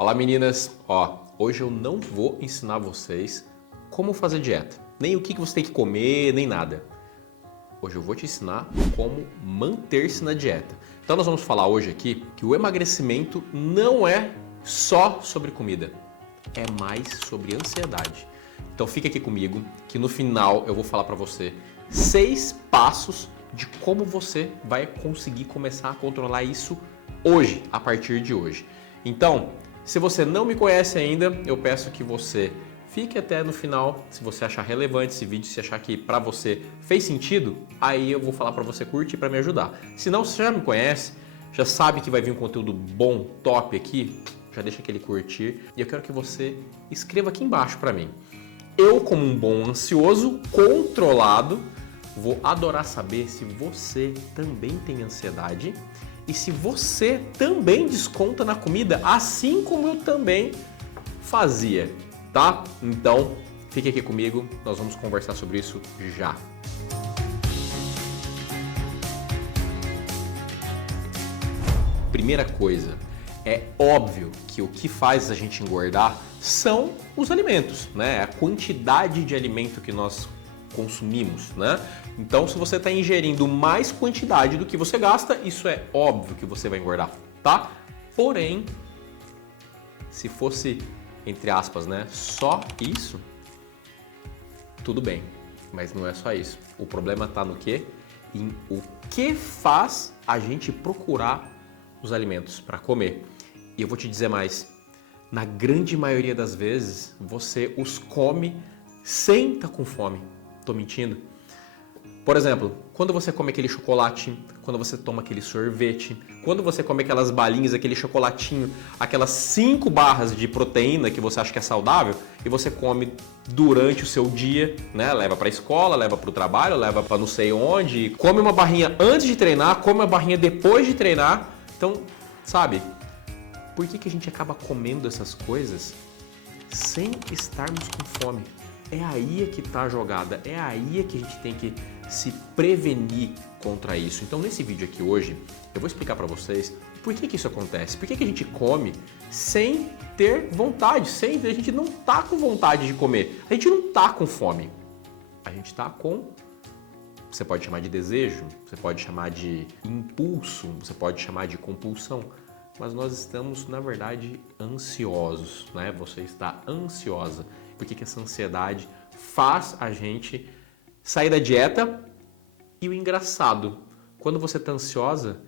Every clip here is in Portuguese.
Olá meninas, hoje eu não vou ensinar vocês como fazer dieta, nem o que você tem que comer, nem nada. Hoje eu vou te ensinar como manter-se na dieta. Então nós vamos falar hoje aqui que o emagrecimento não é só sobre comida, é mais sobre ansiedade. Então fica aqui comigo que no final eu vou falar para você 6 passos de como você vai conseguir começar a controlar isso hoje, a partir de hoje. Então, se você não me conhece ainda, eu peço que você fique até no final, se você achar relevante esse vídeo, se achar que para você fez sentido, aí eu vou falar para você curtir para me ajudar. Se não, você já me conhece, já sabe que vai vir um conteúdo bom, top aqui, já deixa aquele curtir e eu quero que você escreva aqui embaixo para mim. Eu, como um bom ansioso, controlado, vou adorar saber se você também tem ansiedade e se você também desconta na comida, assim como eu também fazia, tá? Então, fique aqui comigo, nós vamos conversar sobre isso já. Primeira coisa, é óbvio que o que faz a gente engordar são os alimentos, né? A quantidade de alimento que nós consumimos, né? Então, se você está ingerindo mais quantidade do que você gasta, isso é óbvio que você vai engordar, tá? Porém, se fosse, entre aspas, né, só isso, tudo bem, mas não é só isso. O problema está no quê? Em o que faz a gente procurar os alimentos para comer. E eu vou te dizer mais, na grande maioria das vezes, você os come sem estar com fome. Tô mentindo? Por exemplo, quando você come aquele chocolate, quando você toma aquele sorvete, quando você come aquelas balinhas, aquele chocolatinho, aquelas 5 barras de proteína que você acha que é saudável e você come durante o seu dia, né? Leva para a escola, leva para o trabalho, leva para não sei onde, come uma barrinha antes de treinar, come uma barrinha depois de treinar. Então, sabe, por que a gente acaba comendo essas coisas sem estarmos com fome? É aí que está a jogada, é aí que a gente tem que se prevenir contra isso. Então nesse vídeo aqui hoje, eu vou explicar para vocês por que isso acontece, por que a gente come sem ter vontade, sem a gente não tá com vontade de comer, a gente não tá com fome, a gente tá com, você pode chamar de desejo, você pode chamar de impulso, você pode chamar de compulsão, mas nós estamos, na verdade, ansiosos, né? Você está ansiosa. Por que essa ansiedade faz a gente sair da dieta? E o engraçado, quando você está ansiosa,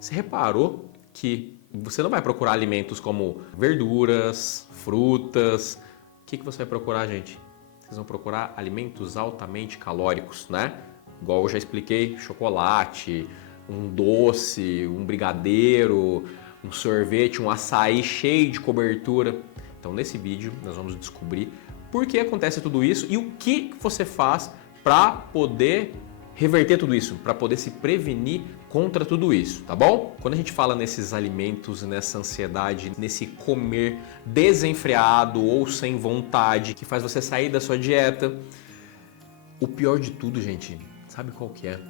você reparou que você não vai procurar alimentos como verduras, frutas. O que você vai procurar, gente? Vocês vão procurar alimentos altamente calóricos, né? Igual eu já expliquei, chocolate, um doce, um brigadeiro, um sorvete, um açaí cheio de cobertura. Então nesse vídeo nós vamos descobrir por que acontece tudo isso e o que você faz para poder reverter tudo isso, para poder se prevenir contra tudo isso, tá bom? Quando a gente fala nesses alimentos, nessa ansiedade, nesse comer desenfreado ou sem vontade, que faz você sair da sua dieta, o pior de tudo, gente, sabe qual que é?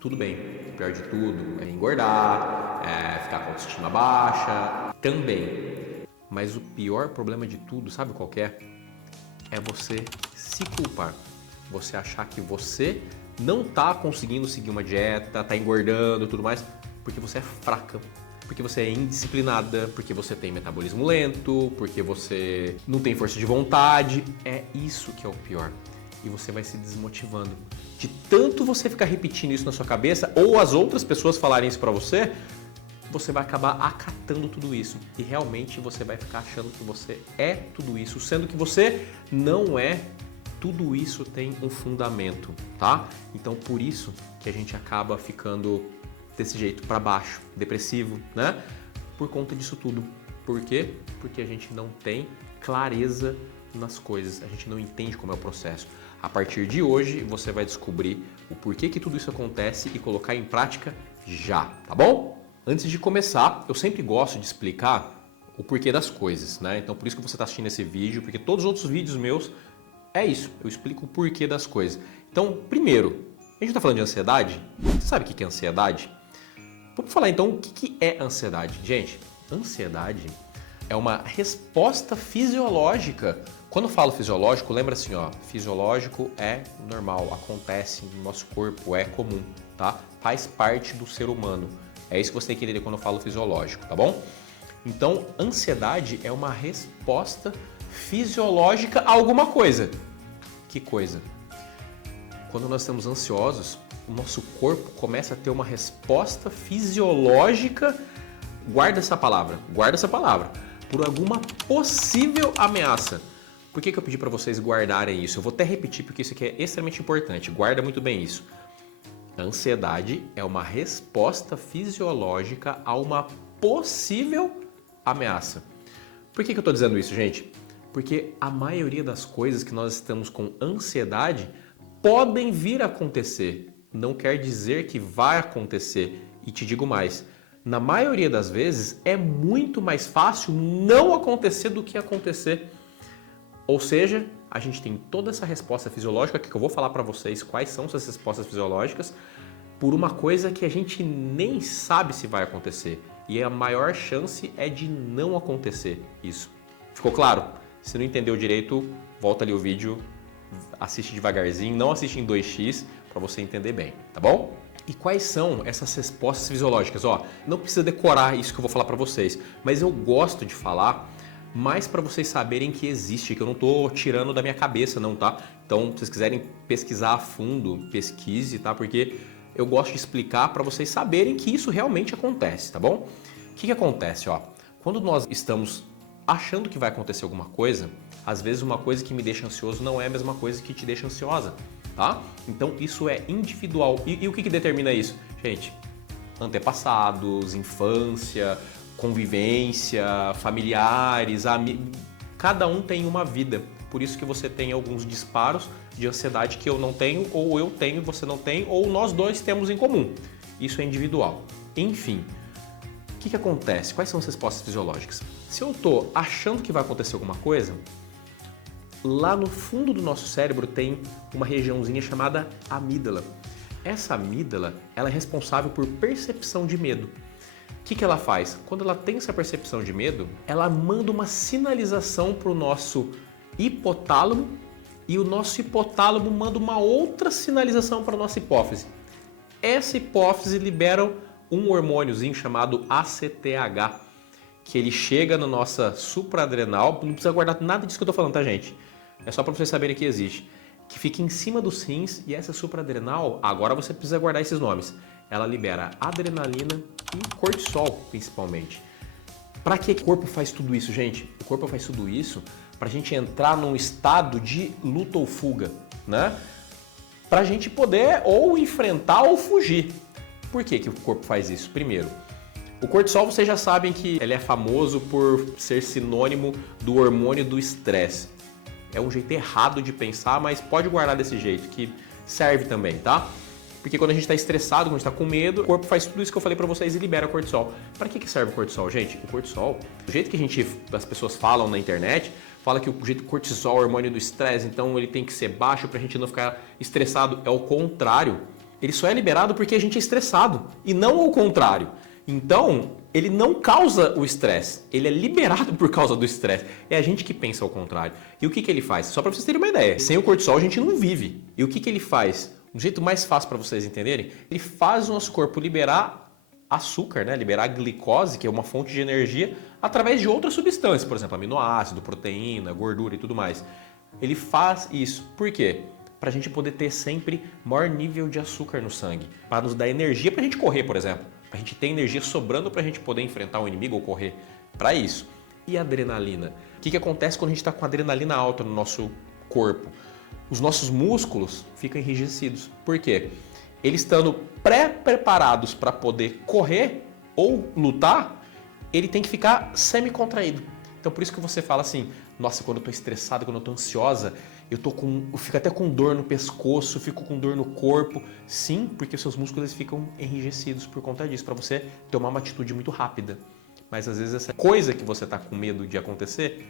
Tudo bem, o pior de tudo é engordar, é ficar com a autoestima baixa, também. Mas o pior problema de tudo, sabe qual que é? É você se culpar. Você achar que você não está conseguindo seguir uma dieta, está engordando e tudo mais, porque você é fraca, porque você é indisciplinada, porque você tem metabolismo lento, porque você não tem força de vontade. É isso que é o pior. E você vai se desmotivando. De tanto você ficar repetindo isso na sua cabeça, ou as outras pessoas falarem isso pra você, você vai acabar acatando tudo isso. E realmente você vai ficar achando que você é tudo isso, sendo que você não é. Tudo isso tem um fundamento, tá? Então por isso que a gente acaba ficando desse jeito, pra baixo, depressivo, né? Por conta disso tudo. Por quê? Porque a gente não tem clareza nas coisas, a gente não entende como é o processo. A partir de hoje, você vai descobrir o porquê que tudo isso acontece e colocar em prática já, tá bom? Antes de começar, eu sempre gosto de explicar o porquê das coisas, né? Então, por isso que você está assistindo esse vídeo, porque todos os outros vídeos meus é isso, eu explico o porquê das coisas. Então, primeiro, a gente está falando de ansiedade? Você sabe o que é ansiedade? Vamos falar então o que é ansiedade. Gente, ansiedade é uma resposta fisiológica. Quando eu falo fisiológico, lembra assim, ó, fisiológico é normal, acontece no nosso corpo, é comum, tá? Faz parte do ser humano. É isso que você tem que entender quando eu falo fisiológico, tá bom? Então, ansiedade é uma resposta fisiológica a alguma coisa. Que coisa? Quando nós estamos ansiosos, o nosso corpo começa a ter uma resposta fisiológica, guarda essa palavra, por alguma possível ameaça. Por que eu pedi para vocês guardarem isso? Eu vou até repetir porque isso aqui é extremamente importante, guarda muito bem isso. A ansiedade é uma resposta fisiológica a uma possível ameaça. Por que eu estou dizendo isso, gente? Porque a maioria das coisas que nós estamos com ansiedade podem vir a acontecer. Não quer dizer que vai acontecer. E te digo mais, na maioria das vezes é muito mais fácil não acontecer do que acontecer. Ou seja, a gente tem toda essa resposta fisiológica que eu vou falar para vocês quais são essas respostas fisiológicas por uma coisa que a gente nem sabe se vai acontecer. E a maior chance é de não acontecer isso. Ficou claro? Se não entendeu direito, volta ali o vídeo, assiste devagarzinho, não assiste em 2x para você entender bem, tá bom? E quais são essas respostas fisiológicas? Ó, não precisa decorar isso que eu vou falar para vocês, mas eu gosto de falar mais para vocês saberem que existe, que eu não estou tirando da minha cabeça não, tá? Então, se vocês quiserem pesquisar a fundo, pesquise, tá? Porque eu gosto de explicar para vocês saberem que isso realmente acontece, tá bom? O que acontece, ó? Quando nós estamos achando que vai acontecer alguma coisa, às vezes uma coisa que me deixa ansioso não é a mesma coisa que te deixa ansiosa, tá? Então isso é individual. E o que determina isso? Gente, antepassados, infância, convivência, familiares, amigos, cada um tem uma vida. Por isso que você tem alguns disparos de ansiedade que eu não tenho, ou eu tenho e você não tem, ou nós dois temos em comum. Isso é individual. Enfim, o que acontece? Quais são as respostas fisiológicas? Se eu estou achando que vai acontecer alguma coisa, lá no fundo do nosso cérebro tem uma regiãozinha chamada amígdala. Essa amígdala, ela é responsável por percepção de medo. O que ela faz? Quando ela tem essa percepção de medo, ela manda uma sinalização para o nosso hipotálamo e o nosso hipotálamo manda uma outra sinalização para a nossa hipófise. Essa hipófise libera um hormôniozinho chamado ACTH, que ele chega na nossa supraadrenal, não precisa guardar nada disso que eu estou falando, tá, gente? É só para vocês saberem que existe. Que fica em cima dos rins e essa supraadrenal, agora você precisa guardar esses nomes. Ela libera adrenalina e cortisol, principalmente. Para que o corpo faz tudo isso, gente? O corpo faz tudo isso para a gente entrar num estado de luta ou fuga, né? Para a gente poder ou enfrentar ou fugir. Por que o corpo faz isso? Primeiro, o cortisol vocês já sabem que ele é famoso por ser sinônimo do hormônio do estresse. É um jeito errado de pensar, mas pode guardar desse jeito, que serve também, tá? Porque quando a gente está estressado, quando a gente está com medo, o corpo faz tudo isso que eu falei para vocês e libera cortisol. Para que serve o cortisol, gente? O cortisol, o jeito que as pessoas falam na internet, fala que o jeito que o cortisol é o hormônio do estresse, então ele tem que ser baixo para a gente não ficar estressado. É o contrário. Ele só é liberado porque a gente é estressado e não o contrário. Então, ele não causa o estresse, ele é liberado por causa do estresse. É a gente que pensa ao contrário. E o que ele faz? Só para vocês terem uma ideia, sem o cortisol a gente não vive. E o que ele faz? Um jeito mais fácil para vocês entenderem, ele faz o nosso corpo liberar açúcar, né? Liberar a glicose, que é uma fonte de energia, através de outras substâncias, por exemplo, aminoácido, proteína, gordura e tudo mais. Ele faz isso. Por quê? Para a gente poder ter sempre maior nível de açúcar no sangue, para nos dar energia para a gente correr, por exemplo. A gente tem energia sobrando para a gente poder enfrentar um inimigo ou correr. Para isso. E a adrenalina? O que acontece quando a gente está com a adrenalina alta no nosso corpo? Os nossos músculos ficam enrijecidos. Por quê? Eles estando pré-preparados para poder correr ou lutar, ele tem que ficar semi-contraído. Então por isso que você fala assim, nossa, quando eu estou estressado, quando eu estou ansiosa, eu fico até com dor no pescoço, fico com dor no corpo. Sim, porque os seus músculos ficam enrijecidos por conta disso, para você tomar uma atitude muito rápida. Mas às vezes essa coisa que você está com medo de acontecer,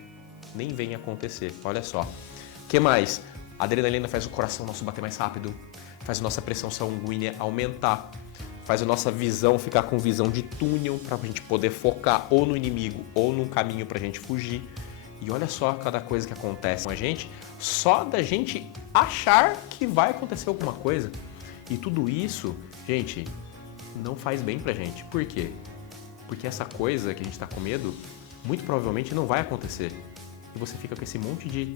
nem vem acontecer. Olha só. O que mais? A adrenalina faz o coração nosso bater mais rápido, faz a nossa pressão sanguínea aumentar, faz a nossa visão ficar com visão de túnel para a gente poder focar ou no inimigo ou num caminho para a gente fugir. E olha só cada coisa que acontece com a gente, só da gente achar que vai acontecer alguma coisa. E tudo isso, gente, não faz bem pra gente. Por quê? Porque essa coisa que a gente tá com medo, muito provavelmente não vai acontecer. E você fica com esse monte de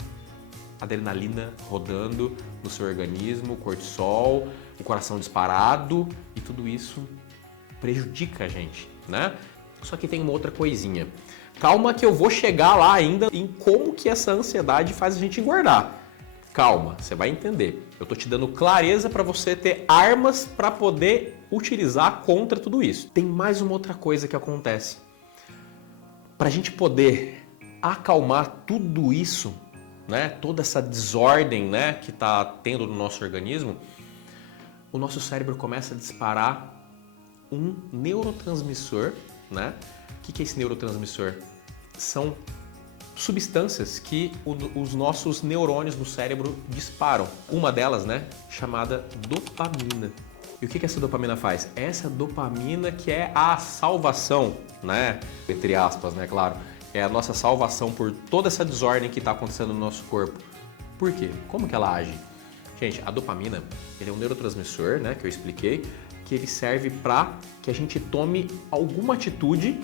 adrenalina rodando no seu organismo, cortisol, o coração disparado, e tudo isso prejudica a gente, né? Só que tem uma outra coisinha. Calma que eu vou chegar lá ainda em como que essa ansiedade faz a gente engordar. Calma, você vai entender. Eu tô te dando clareza para você ter armas para poder utilizar contra tudo isso. Tem mais uma outra coisa que acontece. Para a gente poder acalmar tudo isso, né, toda essa desordem, né, que tá tendo no nosso organismo, o nosso cérebro começa a disparar um neurotransmissor, né? O que é esse neurotransmissor? São substâncias que os nossos neurônios no cérebro disparam. Uma delas, né, chamada dopamina. E o que essa dopamina faz? Essa dopamina que é a salvação, né, entre aspas, né, claro, é a nossa salvação por toda essa desordem que está acontecendo no nosso corpo. Por quê? Como que ela age? Gente, a dopamina, ele é um neurotransmissor, né, que eu expliquei, que ele serve para que a gente tome alguma atitude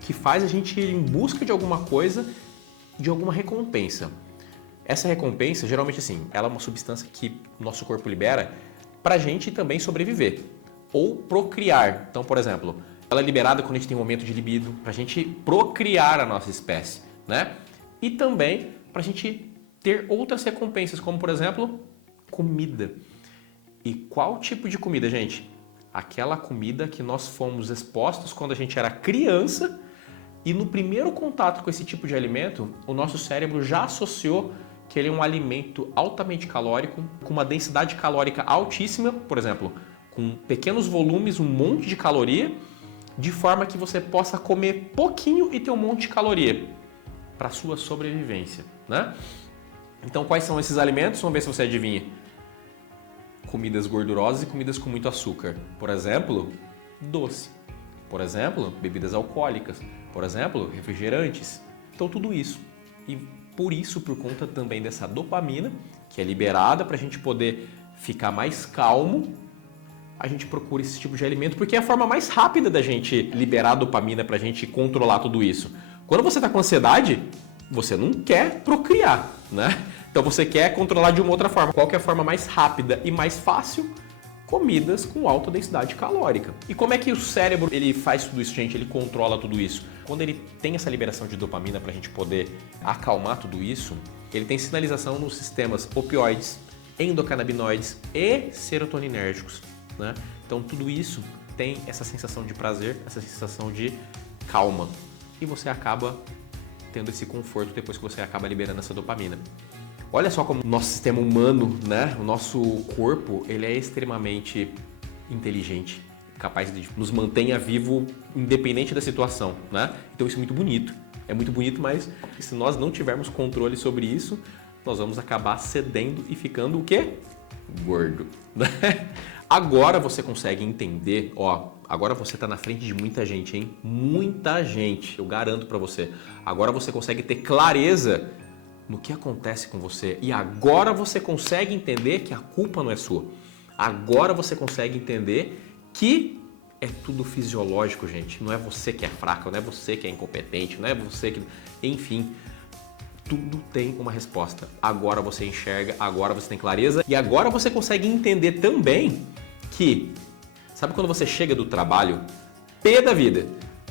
que faz a gente ir em busca de alguma coisa, de alguma recompensa. Essa recompensa, geralmente assim, ela é uma substância que o nosso corpo libera para a gente também sobreviver ou procriar. Então, por exemplo, ela é liberada quando a gente tem um momento de libido, para a gente procriar a nossa espécie, né? E também para a gente ter outras recompensas, como por exemplo, comida. E qual tipo de comida, gente? Aquela comida que nós fomos expostos quando a gente era criança e no primeiro contato com esse tipo de alimento, o nosso cérebro já associou que ele é um alimento altamente calórico, com uma densidade calórica altíssima, por exemplo, com pequenos volumes, um monte de caloria, de forma que você possa comer pouquinho e ter um monte de caloria para a sua sobrevivência, né? Então, quais são esses alimentos? Vamos ver se você adivinha. Comidas gordurosas e comidas com muito açúcar. Por exemplo, doce. Por exemplo, bebidas alcoólicas. Por exemplo, refrigerantes. Então, tudo isso. E por isso, por conta também dessa dopamina, que é liberada para a gente poder ficar mais calmo, a gente procura esse tipo de alimento, porque é a forma mais rápida da gente liberar a dopamina para a gente controlar tudo isso. Quando você está com ansiedade, você não quer procriar, né? Então você quer controlar de uma outra forma. Qual que é a forma mais rápida e mais fácil? Comidas com alta densidade calórica. E como é que o cérebro ele faz tudo isso, gente? Ele controla tudo isso. Quando ele tem essa liberação de dopamina para a gente poder acalmar tudo isso, ele tem sinalização nos sistemas opioides, endocannabinoides e serotoninérgicos, né? Então tudo isso tem essa sensação de prazer, essa sensação de calma. E você acaba tendo esse conforto depois que você acaba liberando essa dopamina. Olha só como o nosso sistema humano, né? O nosso corpo, ele é extremamente inteligente, capaz de nos manter vivo independente da situação, né? Então isso é muito bonito. É muito bonito, mas se nós não tivermos controle sobre isso, nós vamos acabar cedendo e ficando o quê? Gordo, né? Agora você consegue entender, ó, agora você tá na frente de muita gente, hein? Muita gente, eu garanto pra você. Agora você consegue ter clareza no que acontece com você e agora você consegue entender que a culpa não é sua. Agora você consegue entender que é tudo fisiológico, gente. Não é você que é fraca, não é você que é incompetente, não é você que... Enfim, tudo tem uma resposta. Agora você enxerga, agora você tem clareza e agora você consegue entender também que... Sabe quando você chega do trabalho, pé da vida?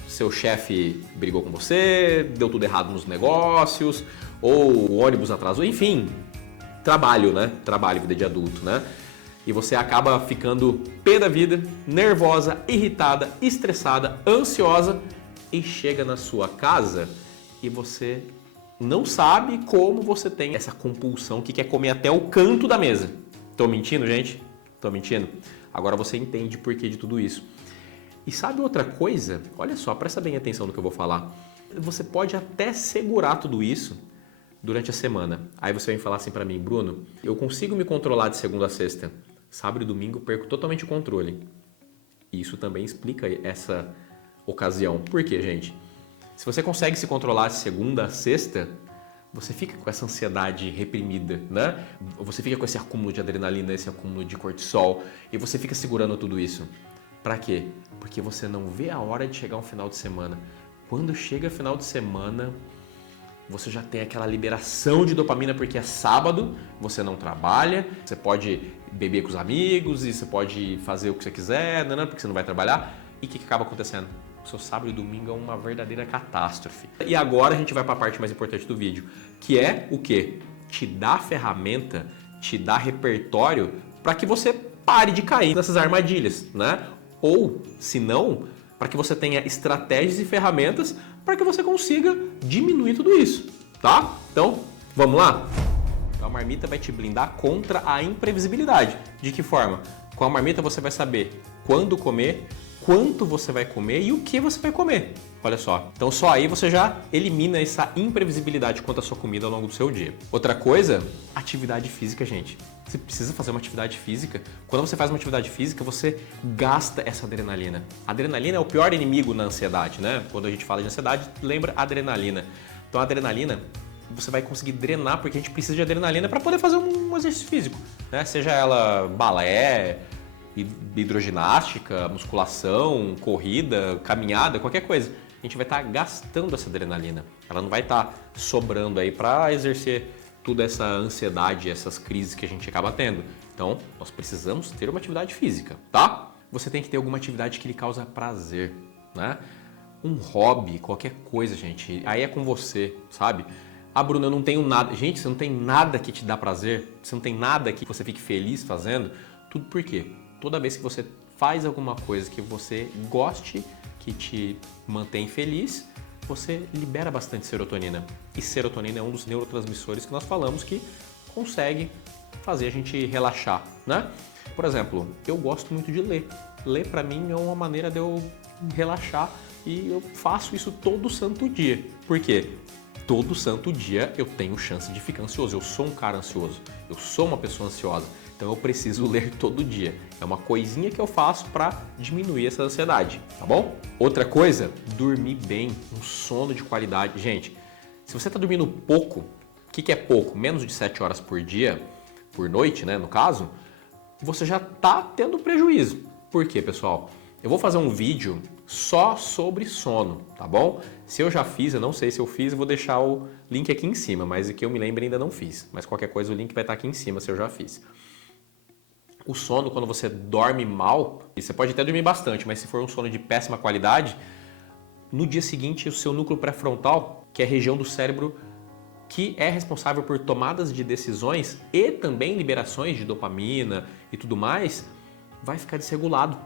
Seu chefe brigou com você, deu tudo errado nos negócios, ou o ônibus atrasou, enfim, trabalho, né? Trabalho, vida de adulto, né? E você acaba ficando pé da vida, nervosa, irritada, estressada, ansiosa e chega na sua casa e você não sabe como você tem essa compulsão que quer comer até o canto da mesa. Tô mentindo, gente? Tô mentindo? Agora você entende o porquê de tudo isso. E sabe outra coisa? Olha só, presta bem atenção no que eu vou falar. Você pode até segurar tudo isso durante a semana. Aí você vem falar assim pra mim, Bruno, eu consigo me controlar de segunda a sexta. Sábado e domingo eu perco totalmente o controle. E isso também explica essa ocasião. Por quê, gente? Se você consegue se controlar de segunda a sexta, você fica com essa ansiedade reprimida, né? Você fica com esse acúmulo de adrenalina, esse acúmulo de cortisol, e você fica segurando tudo isso. Pra quê? Porque você não vê a hora de chegar um final de semana. Quando chega final de semana, você já tem aquela liberação de dopamina porque é sábado, você não trabalha, você pode beber com os amigos e você pode fazer o que você quiser, não, porque você não vai trabalhar. E o que acaba acontecendo? O seu sábado e domingo é uma verdadeira catástrofe. E agora a gente vai para a parte mais importante do vídeo, que é o quê? Te dá ferramenta, te dá repertório para que você pare de cair nessas armadilhas, né? Ou, se não, para que você tenha estratégias e ferramentas para que você consiga diminuir tudo isso, tá? Então, vamos lá? A marmita vai te blindar contra a imprevisibilidade. De que forma? Com a marmita você vai saber quando comer, quanto você vai comer e o que você vai comer. Olha só. Então só aí você já elimina essa imprevisibilidade quanto à sua comida ao longo do seu dia. Outra coisa, atividade física, gente. Você precisa fazer uma atividade física. Quando você faz uma atividade física, você gasta essa adrenalina. A adrenalina é o pior inimigo na ansiedade, né? Quando a gente fala de ansiedade, lembra adrenalina. Então a adrenalina você vai conseguir drenar, porque a gente precisa de adrenalina para poder fazer um exercício físico, né? Seja ela balé, hidroginástica, musculação, corrida, caminhada, qualquer coisa. A gente vai estar gastando essa adrenalina. Ela não vai estar sobrando aí para exercer toda essa ansiedade, essas crises que a gente acaba tendo. Então, nós precisamos ter uma atividade física, tá? Você tem que ter alguma atividade que lhe causa prazer, né? Um hobby, qualquer coisa, gente. Aí é com você, sabe? Ah, Bruno, eu não tenho nada. Gente, você não tem nada que te dá prazer? Você não tem nada que você fique feliz fazendo? Tudo por quê? Toda vez que você faz alguma coisa que você goste, que te mantém feliz, você libera bastante serotonina. E serotonina é um dos neurotransmissores que nós falamos que consegue fazer a gente relaxar, né? Por exemplo, eu gosto muito de ler. Ler para mim é uma maneira de eu relaxar e eu faço isso todo santo dia. Por quê? Todo santo dia eu tenho chance de ficar ansioso. Eu sou um cara ansioso. Eu sou uma pessoa ansiosa. Então eu preciso ler todo dia. É uma coisinha que eu faço para diminuir essa ansiedade, tá bom? Outra coisa, dormir bem, um sono de qualidade. Gente, se você está dormindo pouco, o que é pouco? Menos de 7 horas por dia, por noite, né, no caso, você já está tendo prejuízo. Por quê, pessoal? Eu vou fazer um vídeo só sobre sono, tá bom? Se eu já fiz, eu não sei se eu fiz, eu vou deixar o link aqui em cima, mas que eu me lembro ainda não fiz. Mas qualquer coisa o link vai estar aqui em cima se eu já fiz. O sono, quando você dorme mal, e você pode até dormir bastante, mas se for um sono de péssima qualidade, no dia seguinte o seu núcleo pré-frontal, que é a região do cérebro que é responsável por tomadas de decisões e também liberações de dopamina e tudo mais, vai ficar desregulado.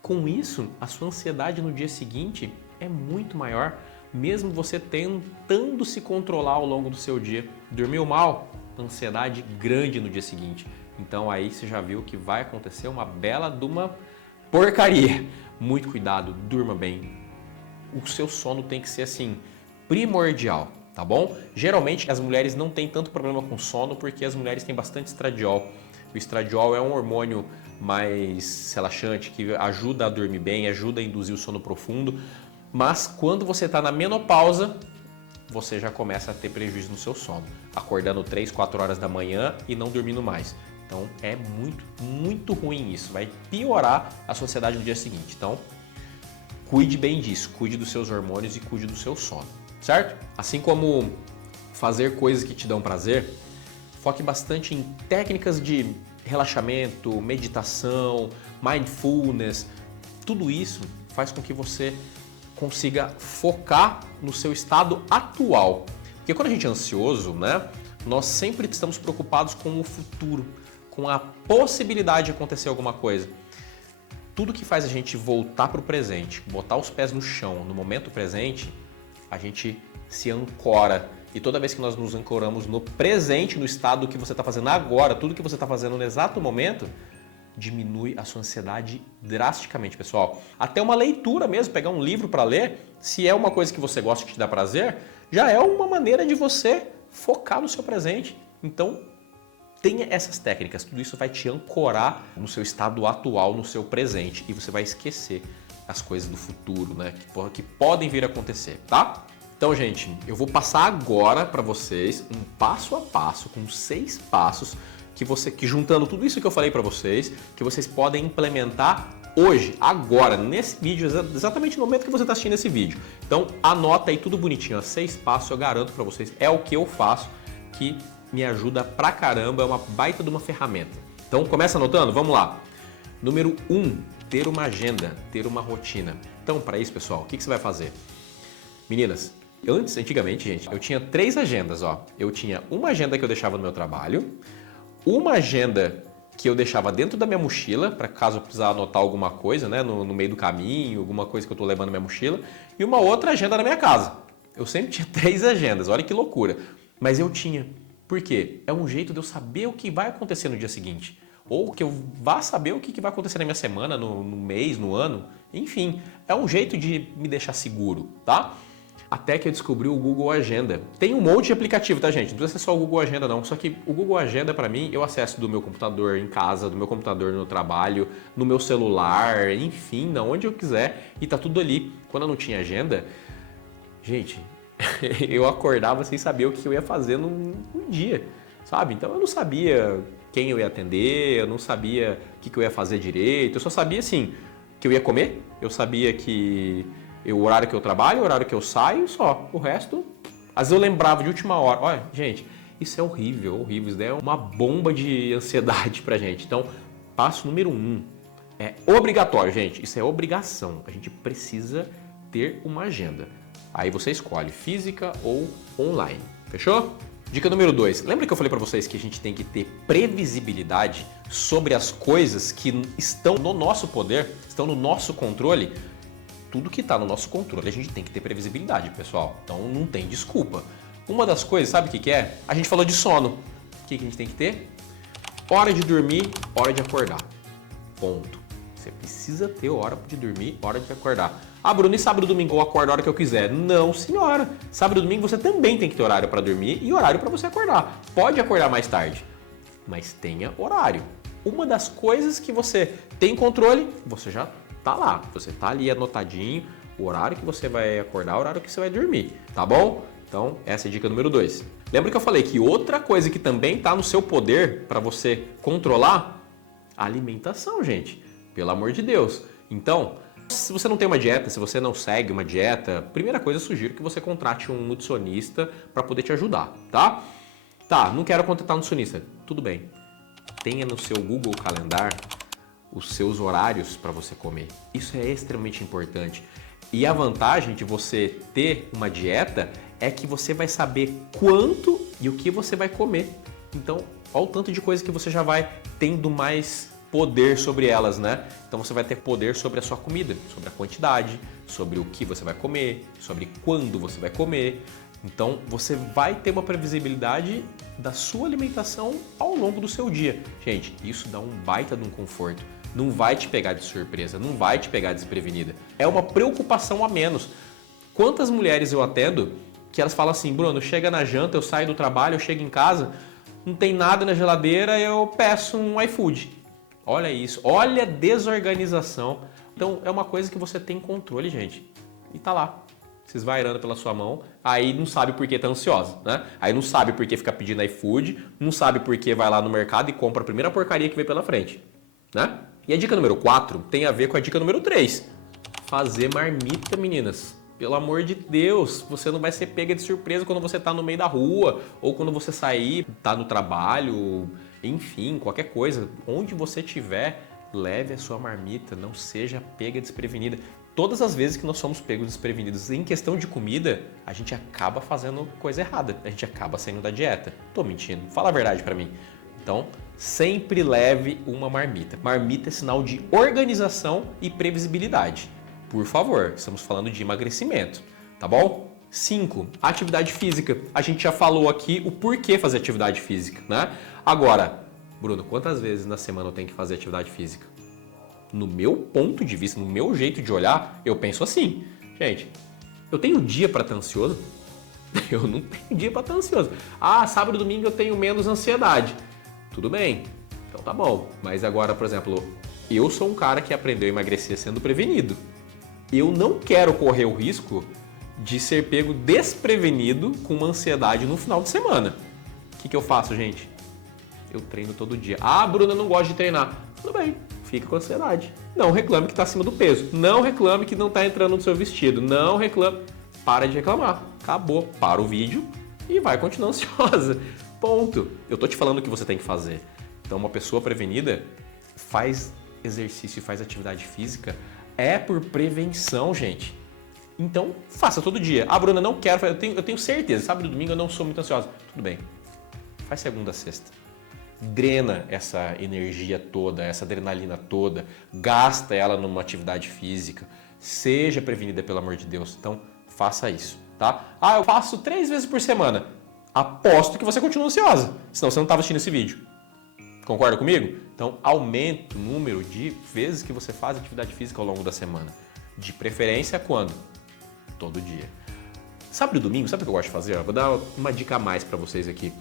Com isso, a sua ansiedade no dia seguinte é muito maior, mesmo você tentando se controlar ao longo do seu dia. Dormiu mal? Ansiedade grande no dia seguinte. Então aí você já viu que vai acontecer uma bela de uma porcaria. Muito cuidado, durma bem. O seu sono tem que ser assim, primordial, tá bom? Geralmente as mulheres não têm tanto problema com sono porque as mulheres têm bastante estradiol. O estradiol é um hormônio mais relaxante que ajuda a dormir bem, ajuda a induzir o sono profundo. Mas quando você está na menopausa, você já começa a ter prejuízo no seu sono, acordando 3, 4 horas da manhã e não dormindo mais. Então é muito, muito ruim isso, vai piorar a sua ansiedade no dia seguinte. Então cuide bem disso, cuide dos seus hormônios e cuide do seu sono, certo? Assim como fazer coisas que te dão prazer, foque bastante em técnicas de relaxamento, meditação, mindfulness. Tudo isso faz com que você consiga focar no seu estado atual. Porque quando a gente é ansioso, né, nós sempre estamos preocupados com o futuro, com a possibilidade de acontecer alguma coisa. Tudo que faz a gente voltar para o presente, botar os pés no chão, no momento presente, a gente se ancora. E toda vez que nós nos ancoramos no presente, no estado que você está fazendo agora, tudo que você está fazendo no exato momento, diminui a sua ansiedade drasticamente, pessoal. Até uma leitura mesmo, pegar um livro para ler, se é uma coisa que você gosta, que te dá prazer, já é uma maneira de você focar no seu presente. Então, Tenha essas técnicas, tudo isso vai te ancorar no seu estado atual, no seu presente, e você vai esquecer as coisas do futuro, né, que podem vir a acontecer, tá? Então, gente, eu vou passar agora para vocês um passo a passo, com 6 passos, que juntando tudo isso que eu falei para vocês, que vocês podem implementar hoje, agora, nesse vídeo, exatamente no momento que você está assistindo esse vídeo. Então, anota aí tudo bonitinho, 6 passos, eu garanto para vocês, é o que eu faço, que me ajuda pra caramba, é uma baita de uma ferramenta. Então, começa anotando? Vamos lá. Número 1, ter uma agenda, ter uma rotina. Então, para isso, pessoal, o que você vai fazer? Meninas, antigamente, gente, eu tinha 3 agendas, ó. Eu tinha uma agenda que eu deixava no meu trabalho, uma agenda que eu deixava dentro da minha mochila, para caso eu precisar anotar alguma coisa, né, no meio do caminho, alguma coisa que eu tô levando na minha mochila, e uma outra agenda na minha casa. Eu sempre tinha 3 agendas, olha que loucura. Mas eu tinha. Por quê? É um jeito de eu saber o que vai acontecer no dia seguinte. Ou que eu vá saber o que vai acontecer na minha semana, no mês, no ano. Enfim, é um jeito de me deixar seguro, tá? Até que eu descobri o Google Agenda. Tem um monte de aplicativo, tá, gente? Não precisa ser só o Google Agenda, não. Só que o Google Agenda, para mim, eu acesso do meu computador em casa, do meu computador no trabalho, no meu celular, enfim, onde eu quiser. E tá tudo ali. Quando eu não tinha agenda, gente, eu acordava sem saber o que eu ia fazer num dia, sabe? Então eu não sabia quem eu ia atender, eu não sabia o que eu ia fazer direito, eu só sabia, assim, que eu ia comer, eu sabia que o horário que eu trabalho, o horário que eu saio, só. O resto, às vezes eu lembrava de última hora. Olha, gente, isso é horrível, horrível. Isso daí é uma bomba de ansiedade pra gente. Então, passo número 1, é obrigatório, gente. Isso é obrigação. A gente precisa ter uma agenda. Aí você escolhe física ou online, fechou? Dica número 2, lembra que eu falei para vocês que a gente tem que ter previsibilidade sobre as coisas que estão no nosso poder, estão no nosso controle? Tudo que está no nosso controle a gente tem que ter previsibilidade, pessoal, então não tem desculpa. Uma das coisas, sabe o que é? A gente falou de sono. O que a gente tem que ter? Hora de dormir, hora de acordar. Ponto. Você precisa ter hora de dormir, hora de acordar. Ah, Bruno, e sábado e domingo eu acordo a hora que eu quiser? Não, senhora. Sábado e domingo você também tem que ter horário para dormir e horário para você acordar. Pode acordar mais tarde, mas tenha horário. Uma das coisas que você tem controle, você já tá lá. Você tá ali anotadinho, o horário que você vai acordar, o horário que você vai dormir, tá bom? Então, essa é a dica número 2. Lembra que eu falei que outra coisa que também tá no seu poder para você controlar? A alimentação, gente. Pelo amor de Deus. Então, se você não tem uma dieta, se você não segue uma dieta, primeira coisa eu sugiro que você contrate um nutricionista para poder te ajudar, tá? Tá, não quero contratar um nutricionista. Tudo bem. Tenha no seu Google Calendar os seus horários para você comer. Isso é extremamente importante. E a vantagem de você ter uma dieta é que você vai saber quanto e o que você vai comer. Então, olha o tanto de coisa que você já vai tendo mais poder sobre elas, né? Então você vai ter poder sobre a sua comida, sobre a quantidade, sobre o que você vai comer, sobre quando você vai comer. Então você vai ter uma previsibilidade da sua alimentação ao longo do seu dia. Gente, isso dá um baita de um conforto. Não vai te pegar de surpresa, não vai te pegar desprevenida. É uma preocupação a menos. Quantas mulheres eu atendo que elas falam assim, Bruno, chega na janta, eu saio do trabalho, eu chego em casa, não tem nada na geladeira, eu peço um iFood. Olha isso, olha a desorganização. Então é uma coisa que você tem controle, gente. E tá lá, se esvairando pela sua mão, aí não sabe por que tá ansiosa, né? Aí não sabe por que fica pedindo iFood, não sabe por que vai lá no mercado e compra a primeira porcaria que vem pela frente, né? E a dica número 4 tem a ver com a dica número 3. Fazer marmita, meninas. Pelo amor de Deus, você não vai ser pega de surpresa quando você tá no meio da rua ou quando você sair, tá no trabalho, enfim, qualquer coisa. Onde você estiver, leve a sua marmita, não seja pega desprevenida. Todas as vezes que nós somos pegos desprevenidos em questão de comida, a gente acaba fazendo coisa errada, a gente acaba saindo da dieta. Tô mentindo, fala a verdade pra mim. Então, sempre leve uma marmita. Marmita é sinal de organização e previsibilidade. Por favor, estamos falando de emagrecimento, tá bom? 5. Atividade física. A gente já falou aqui o porquê fazer atividade física, né? Agora, Bruno, quantas vezes na semana eu tenho que fazer atividade física? No meu ponto de vista, no meu jeito de olhar, eu penso assim. Gente, eu tenho dia para estar ansioso? Eu não tenho dia para estar ansioso. Ah, sábado e domingo eu tenho menos ansiedade. tudo bem, então tá bom. Mas agora, por exemplo, eu sou um cara que aprendeu a emagrecer sendo prevenido. Eu não quero correr o risco de ser pego desprevenido com uma ansiedade no final de semana. O que eu faço, gente? Eu treino todo dia. Ah, Bruna, não gosta de treinar. Tudo bem, fica com ansiedade. Não reclame que está acima do peso. Não reclame que não está entrando no seu vestido. Não reclame. Para de reclamar. Acabou. Para o vídeo e vai continuar ansiosa. Ponto. Eu tô te falando o que você tem que fazer. Então, uma pessoa prevenida faz exercício e faz atividade física é por prevenção, gente. Então, faça todo dia. Ah, Bruna, não quero. Eu tenho certeza. Sábado e domingo eu não sou muito ansiosa. Tudo bem. Faz segunda a sexta. Drena essa energia toda, essa adrenalina toda. Gasta ela numa atividade física. Seja prevenida, pelo amor de Deus. Então, faça isso, tá? Ah, eu faço 3 vezes por semana. Aposto que você continua ansiosa. Senão você não estava assistindo esse vídeo. Concorda comigo? Então, aumente o número de vezes que você faz atividade física ao longo da semana. De preferência, quando? Todo dia. Sábado e domingo, sabe o que eu gosto de fazer? Vou dar uma dica a mais para vocês aqui.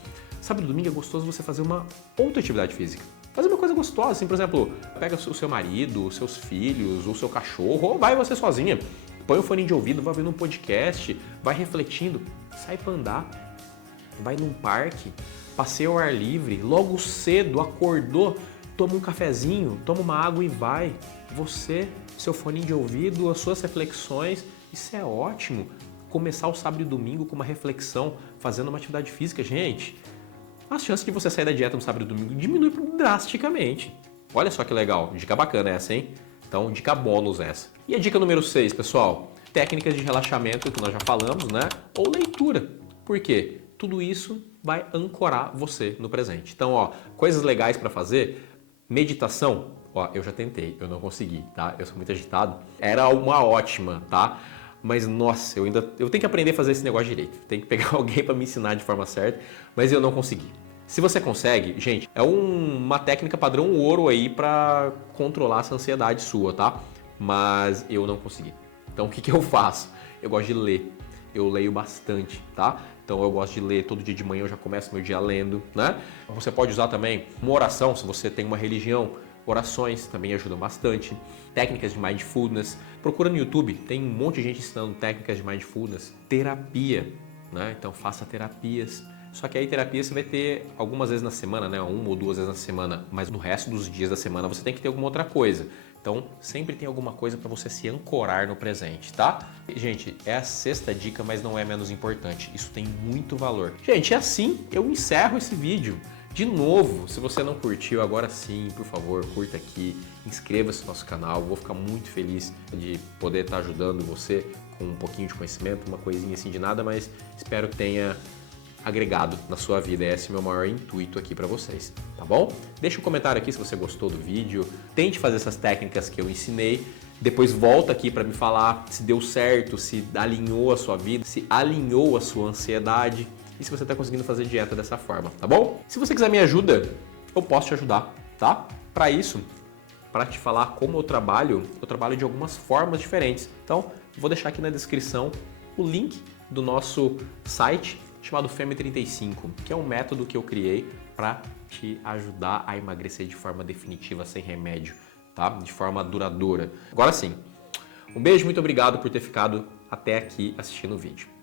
Sábado e domingo é gostoso você fazer uma outra atividade física. Fazer uma coisa gostosa, assim, por exemplo, pega o seu marido, os seus filhos, o seu cachorro, ou vai você sozinha. Põe o fone de ouvido, vai ouvindo um podcast, vai refletindo, sai para andar, vai num parque, passeia ao ar livre, logo cedo, acordou, toma um cafezinho, toma uma água e vai. Você, seu fone de ouvido, as suas reflexões, isso é ótimo. Começar o sábado e domingo com uma reflexão, fazendo uma atividade física, gente, as chances de você sair da dieta no sábado e domingo diminui drasticamente. Olha só que legal, dica bacana essa, hein? Então, dica bônus essa. E a dica número 6, pessoal? Técnicas de relaxamento, que nós já falamos, né? Ou leitura. Por quê? Tudo isso vai ancorar você no presente. Então, ó, coisas legais para fazer, meditação, ó, eu já tentei, eu não consegui, tá? Eu sou muito agitado. Era uma ótima, tá? Mas, nossa, eu tenho que aprender a fazer esse negócio direito. Tem que pegar alguém para me ensinar de forma certa, mas eu não consegui. Se você consegue, gente, é uma técnica padrão ouro aí para controlar essa ansiedade sua, tá? Mas eu não consegui. Então, o que eu faço? Eu gosto de ler. Eu leio bastante, tá? Então, eu gosto de ler todo dia de manhã, eu já começo meu dia lendo, né? Você pode usar também uma oração, se você tem uma religião. Orações também ajudam bastante. Técnicas de mindfulness. Procura no YouTube, tem um monte de gente ensinando técnicas de mindfulness. Terapia, né? Então faça terapias. Só que aí terapia você vai ter algumas vezes na semana, né? 1 ou 2 vezes na semana. Mas no resto dos dias da semana você tem que ter alguma outra coisa. Então sempre tem alguma coisa para você se ancorar no presente, tá? Gente, é a 6ª dica, mas não é menos importante. Isso tem muito valor. Gente, é assim eu encerro esse vídeo. De novo, se você não curtiu, agora sim, por favor, curta aqui, inscreva-se no nosso canal, vou ficar muito feliz de poder estar ajudando você com um pouquinho de conhecimento, uma coisinha assim de nada, mas espero que tenha agregado na sua vida. Esse é o meu maior intuito aqui para vocês, tá bom? Deixa um comentário aqui se você gostou do vídeo, tente fazer essas técnicas que eu ensinei, depois volta aqui para me falar se deu certo, se alinhou a sua vida, se alinhou a sua ansiedade, e se você está conseguindo fazer dieta dessa forma, tá bom? Se você quiser me ajuda, eu posso te ajudar, tá? Para isso, para te falar como eu trabalho de algumas formas diferentes. Então, vou deixar aqui na descrição o link do nosso site chamado FEME35, que é um método que eu criei para te ajudar a emagrecer de forma definitiva, sem remédio, tá? De forma duradoura. Agora sim, um beijo, muito obrigado por ter ficado até aqui assistindo o vídeo.